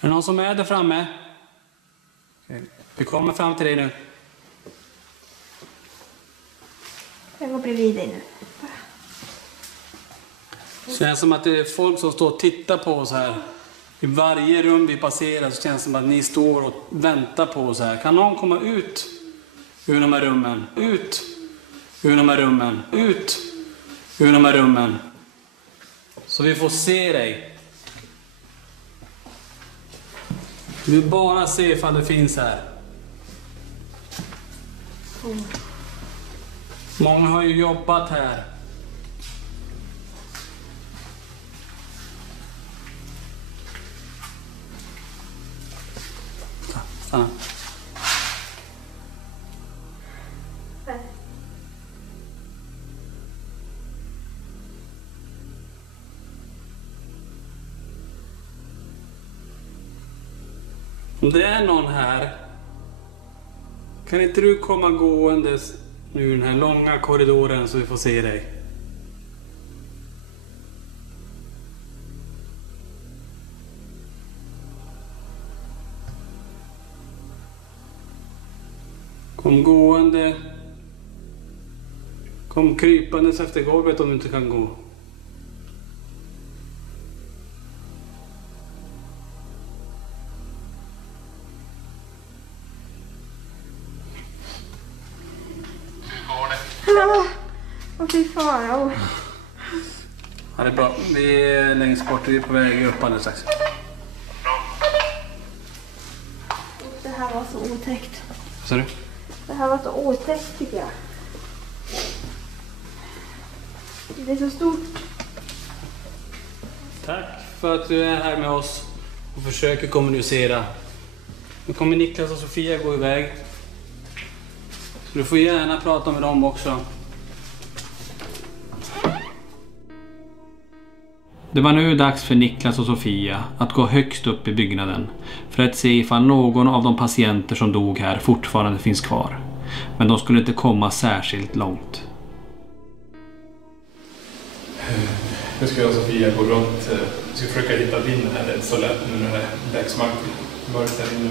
Är det någon som är där framme? Okej. Vi kommer fram till dig nu. bredvid dig nu. Det känns som att det är folk som står och tittar på oss här. I varje rum vi passerar så känns det som att ni står och väntar på oss här. Kan någon komma ut ur de här rummen? Ut ur de här rummen. Ut ur de här rummen. Så vi får se dig. Vi vill bara se ifall det finns här. Många har ju jobbat här. Stanna. Om det är någon här, kan inte du komma gåendes nu i den här långa korridoren så vi får se dig? Kom gående. Kom krypandes efter golvet om du inte kan gå. Och fy fara. Ja, det är bra. Vi är längst bort. Vi är på väg upp alldeles strax. Det här var så otäckt. Vad sa du? Det här var så otäckt tycker jag. Det är så stort. Tack för att du är här med oss och försöker kommunicera. Nu kommer Niklas och Sofia gå iväg. Så du får gärna prata med dem också. Det var nu dags för Niklas och Sofia att gå högst upp i byggnaden för att se ifall någon av de patienter som dog här fortfarande finns kvar. Men de skulle inte komma särskilt långt. Nu ska jag och Sofia gå runt. Vi ska försöka hitta vinden här. Det är inte så lätt nu när det är däcksmakt mörkt här inne.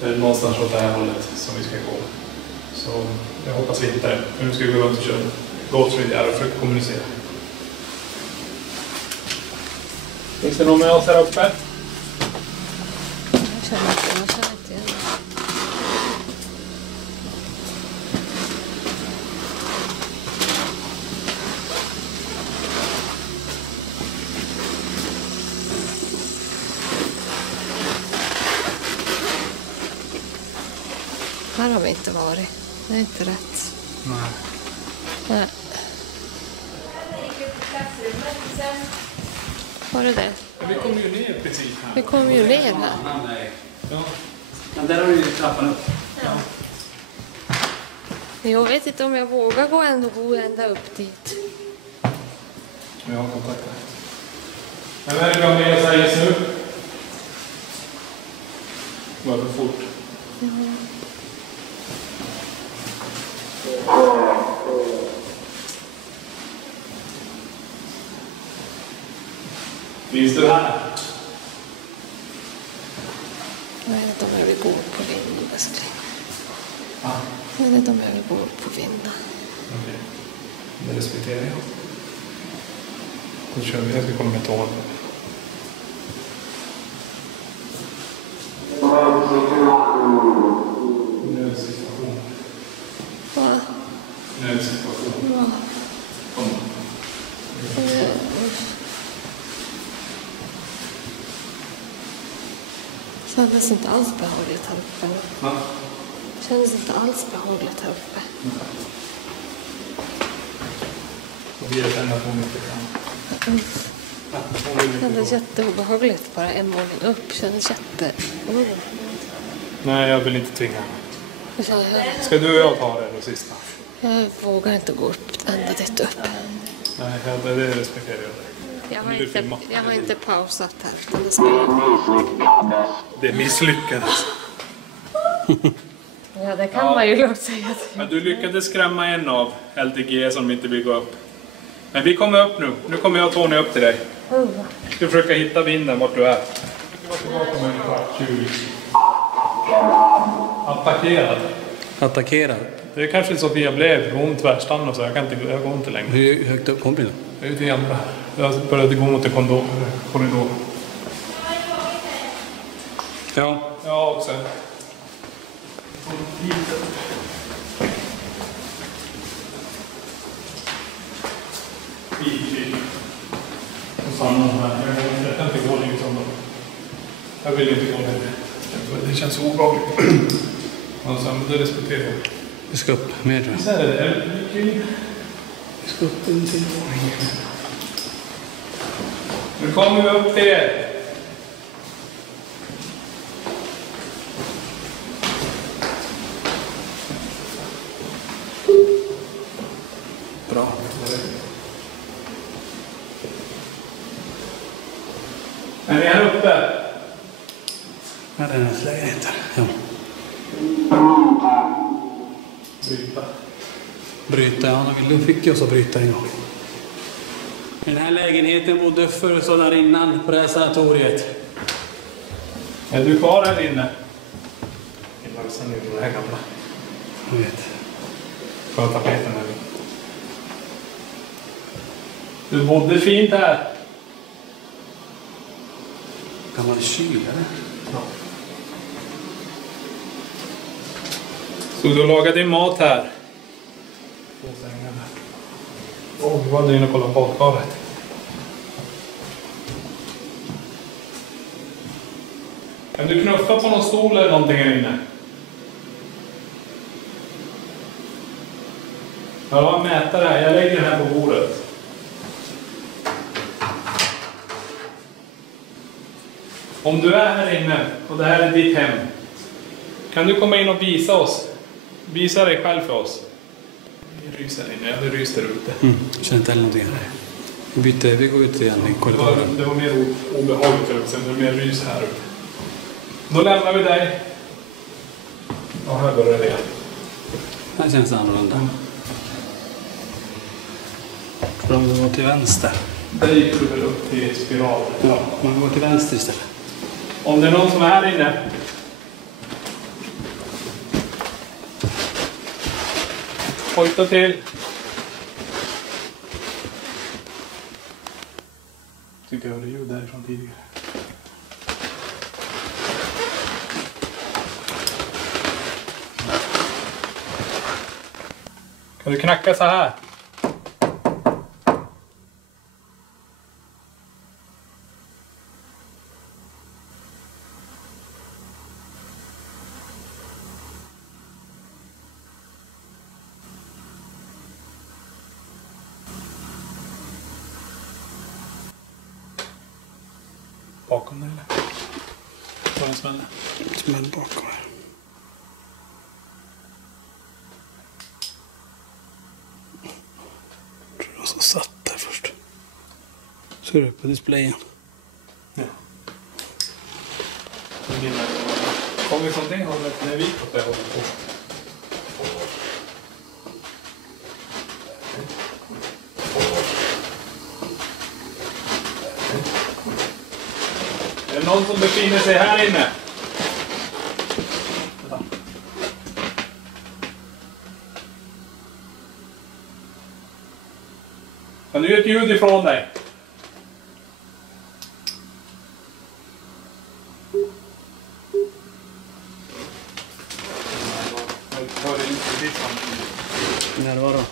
Det är någonstans åt det här hållet som vi ska gå. Så jag hoppas vi hittar det. Nu ska vi gå runt och köra gåtsvidare och försöka kommunicera. Finns det någon med oss här uppe? Jag känner inte igen. Här har vi inte varit. Det är inte rätt. Nej. Var det det? Vi kommer ju ner precis här. Vi kommer ju ner här. Ja. Men där har du ju trappan upp. Ja. Jag vet inte om jag vågar gå ända upp dit. Vi har kontakt här. Men vad är det med att säga just nu? Var för fort? Ja. Finns det här? Jag vet inte om jag vill gå på vinden, älskling. Ja. Jag vet inte om jag vill gå på vinden. Okej. Det respekterar jag. Då kör vi. Jag ska kolla med tål. Nödsituation. Va? Nödsituation. Va? Kom. Kändes inte alls behagligt här uppe. Va? Kändes inte alls behagligt här uppe. Och vi känner att hon inte kan. Kändes jätteobehagligt bara en våning upp. Kändes jätte... Nej, jag vill inte tvinga. Ska du och jag ta det då sista? Jag vågar inte gå upp ända dit upp. Nej, det respekterar jag. Jag har inte pausat här utan det spelar. Det misslyckades. Ja, det kan man ju låta säga. Men du lyckades skrämma en av LTG som inte vill gå upp. Men vi kommer upp nu. Nu kommer jag och Tony upp till dig. Vi ska försöka hitta vinden vart du är. Jag ska tillbaka med en kvart, 20. Attackerad. Attackerad. Det är kanske Sofia blev ont världstam och så. Jag går inte längre. Hur högt upp kom vi då? Jag är ute i andra. Jag började gå mot en korridor. Ja. Ja, och sen. Och samma här. Jag kan inte gå liksom. Jag vill inte gå längre. Det känns obehagligt. Alltså, det respekterar jag. Vi ska upp mer tror jag. Så är det. Vi ska upp en till. Nu kommer vi upp till er. Bra. Är ni här uppe? Ja, det är hennes lägenhet här. Ja. Bryta, ja. De fick ju oss att bryta en gång. I den här lägenheten bodde förr så där innan på det här sanatoriet. Är du kvar här inne? Jag laxar nu på det här gamla. Jag vet. På tapeten här. Du bodde fint här. Gammal kyl, eller? Ja. Så du lagar din mat här? Vi var där inne och kollade på badkaret. Kan du knuffa på någon stol eller någonting här inne? Jag har en mätare här. Jag lägger den här på bordet. Om du är här inne och det här är ditt hem, kan du komma in och visa oss? Visa dig själv för oss. Vi ryser här inne, jag ryser där ute. Jag känner inte heller någonting här. Vi går ut igen i korridoren. Det var mer obehagligt, sen det är mer rys här uppe. Då lämnar vi dig. Ja, här börjar det. Här känns det annorlunda. För om du går till vänster. Där gick du väl upp till spiral. Ja, man går till vänster istället. Om det är någon som är här inne. Hojta till. Tycker jag hörde ljud därifrån tidigare. Kan du knacka så här? Bakom dig eller? Var en smäll? Smäll bakom här. Jag tror jag som satt där först. Så är det på displayen. Ja. Kommer vi från det hållet när vi på det hållet? Är det någon som befinner sig här inne? Kan du göra ett ljud ifrån dig? När var då?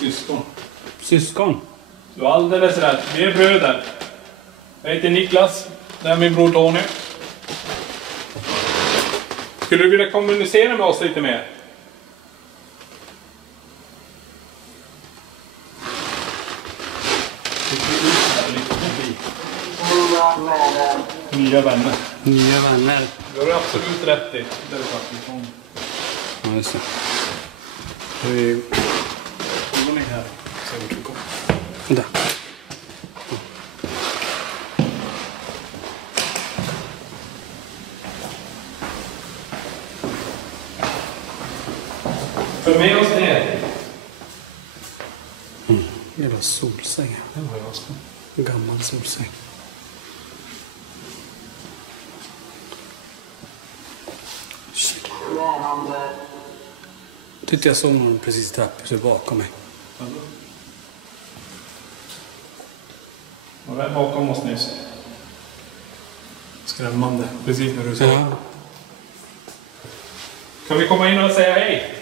Syskon. Syskon? Du har alldeles rätt. Vi är bröder. Jag heter Niklas. Det är min bror Tony. Skulle du vilja kommunicera med oss lite mer? Nya vänner. Nya vänner. Det har du absolut rätt i. Det är faktiskt sånt. Ja, just det. Vi Gå ner här. Se vart vi kommer. Vänta. För med oss ner. Jävla solsäng. Den var jag också. En gammal solsäng. Tyckte jag såg någon precis i trapphuset bakom mig. Och där bakom oss nyss. Skrämmande, precis när du sa. Ja. Kan vi komma in och säga hej?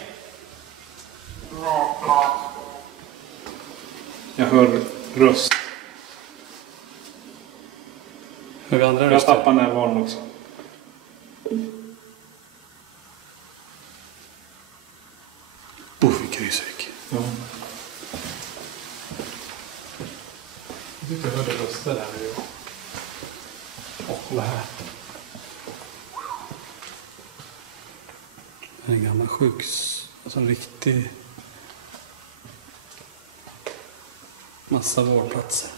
Jag hör röst. Hör vi andra Jag röster? tappar närvaron också. Vilken rysrik. Ja. Jag tyckte jag hörde röster där nu. Och kolla här. En gammal alltså en riktig massa vårdplatser.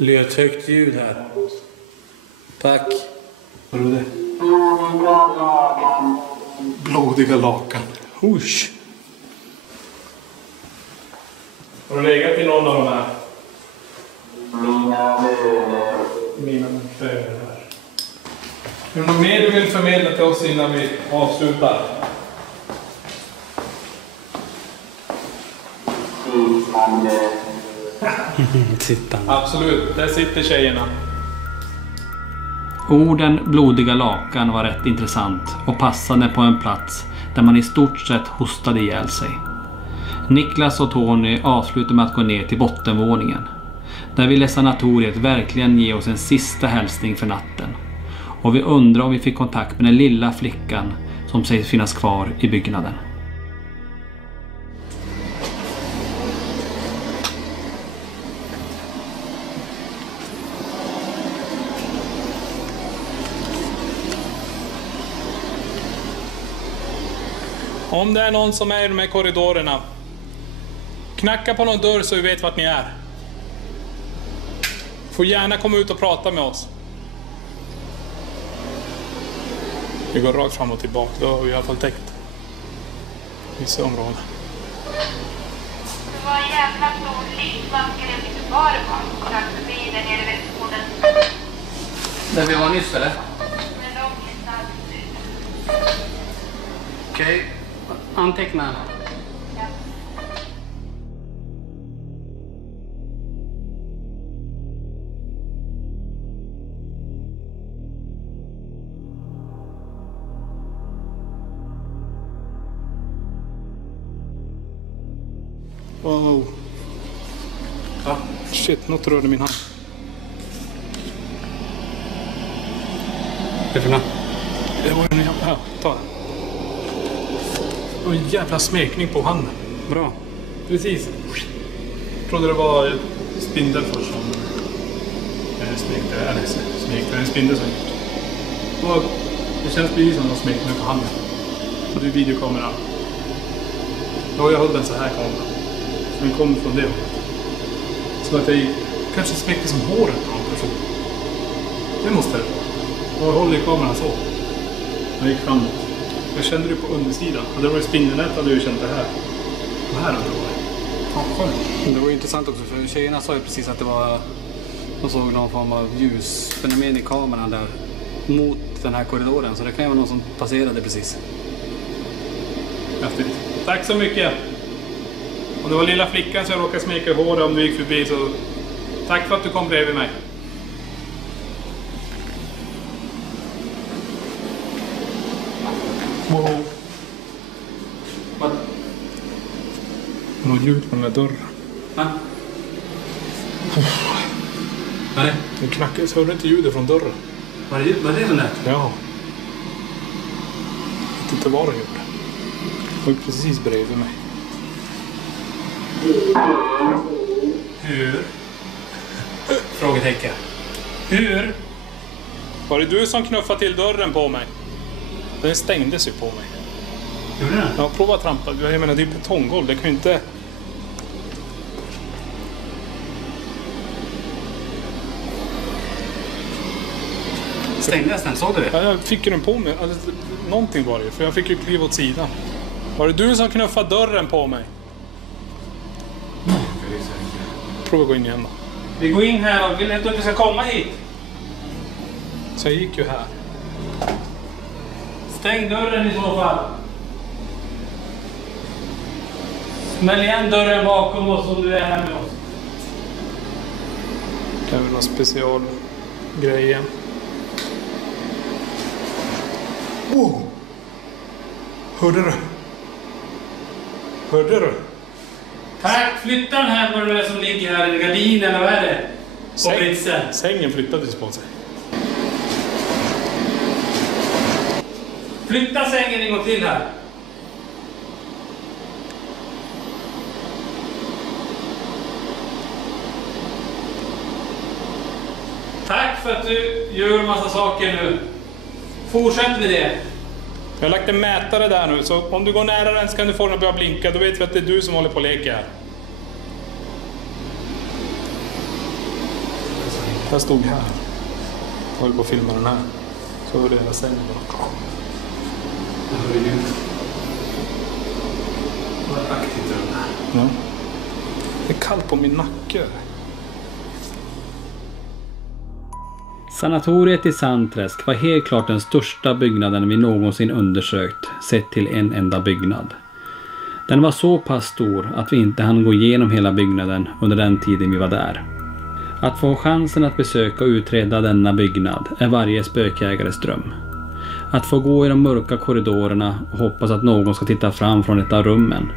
Det är ett högt ljud här. Tack. Hör du det? Blodiga lakan. Usch. Har du legat i någon av de här? Mina böner. Är det något mer du vill förmedla till oss innan vi avslutar? Sittande. Absolut, där sitter tjejerna. Orden blodiga lakan var rätt intressant och passade på en plats där man i stort sett hostade ihjäl sig. Niklas och Tony avslutade med att gå ner till bottenvåningen. Där ville sanatoriet verkligen ge oss en sista hälsning för natten. Och vi undrar om vi fick kontakt med den lilla flickan som sägs finnas kvar i byggnaden. Om det är någon som är i de här korridorerna, knacka på någon dörr så vi vet vart ni är. Får gärna komma ut och prata med oss. Vi går rakt fram och tillbaka, då har vi i alla fall täckt vissa områden. Det var en jävla stor lysvacker en lite var strax förbi där nere vid skolan. Där vi var nyss eller? Men de är starkt. Okej. Anteckna. Wow. Ja. Shit, något rörde min hand. Siffrorna. Det var en jävla... Ja, ta den. Det var en jävla smekning på handen. Bra. Precis. Jag trodde det var spindel först som smekte. Eller smekte. En spindel som gjort. Det känns precis som att de smekte mig på handen. Och det är videokameran. Ja, jag höll den så här kameran. Så den kom från det hållet. Så att jag kanske smekte som håret på någon person. Det måste det vara. Och jag håller i kameran så. Jag gick framåt. Jag kände det på undersidan. Hade det varit spindelnät hade jag ju känt det här. Och här hade det varit. Ja, skönt. Det var intressant också för tjejerna sa ju precis att det var... De såg någon form av ljusfenomen i kameran där mot den här korridoren. Så det kan ju vara någon som passerade precis. Häftigt. Tack så mycket. Om det var lilla flickan som jag råkade smeka i håret om du gick förbi så... Tack för att du kom bredvid mig. Wow. Vad? Något ljud på den där dörren. Va? Nej. Den knackade så hörde inte ljudet från dörren. Var det som det? Ja. Jag vet inte vad den gjorde. Den var precis bredvid mig. Hur? Frågetecken. Hur? Var det du som knuffade till dörren på mig? Den stängdes ju på mig. Gjorde den? Ja, prova att trampa. Jag menar, det är betonggolv. Det kan ju inte... Stängdes den? Såg du det? Ja, jag fick ju den på mig. Alltså, någonting var det ju, för jag fick ju kliva åt sidan. Var det du som knuffade dörren på mig? Prova att gå in igen då. Vi går in här och vill inte att du ska komma hit. Så jag gick ju här. stäng dörren i så fall. Smäll igen dörren bakom oss om du är här med oss. Det är väl någon special grej igen. Wow! Hörde du? Hörde du? Tack, flytta den här vad det är som ligger här i gardinen eller vad är det? På britsen. Sängen flyttades på sig. Flytta sängen en gång till här. Tack för att du gör massa saker nu. Fortsätt med det. Jag har lagt en mätare där nu, så om du går nära den så kan du få den att börja blinka. Då vet vi att det är du som håller på och leker här. Jag stod här. Jag höll på att filma den här. Så hörde jag sängen bara. Jag hör ju. Vad aktivt är den här? Ja. Det är kallt på min nacke. Sanatoriet i Sandträsk var helt klart den största byggnaden vi någonsin undersökt, sett till en enda byggnad. Den var så pass stor att vi inte hann gå igenom hela byggnaden under den tiden vi var där. Att få chansen att besöka och utreda denna byggnad är varje spökjägares dröm. Att få gå i de mörka korridorerna och hoppas att någon ska titta fram från ett av rummen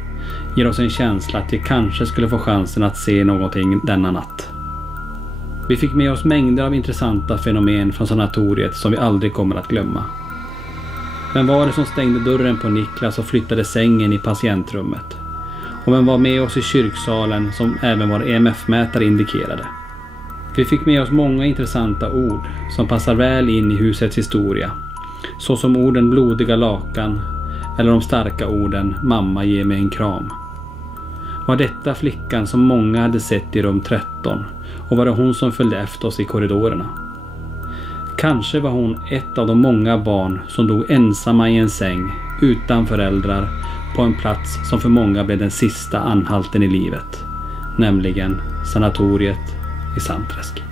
ger oss en känsla att vi kanske skulle få chansen att se någonting denna natt. Vi fick med oss mängder av intressanta fenomen från sanatoriet som vi aldrig kommer att glömma. Vem var det som stängde dörren på Niklas och flyttade sängen i patientrummet? Och vem var med oss i kyrksalen som även vår EMF-mätare indikerade? Vi fick med oss många intressanta ord som passar väl in i husets historia. Såsom orden blodiga lakan eller de starka orden mamma ge mig en kram. Var detta flickan som många hade sett i rum 13 och var det hon som följde efter oss i korridorerna? Kanske var hon ett av de många barn som dog ensamma i en säng utan föräldrar på en plats som för många blev den sista anhalten i livet, nämligen sanatoriet i Sandträsk.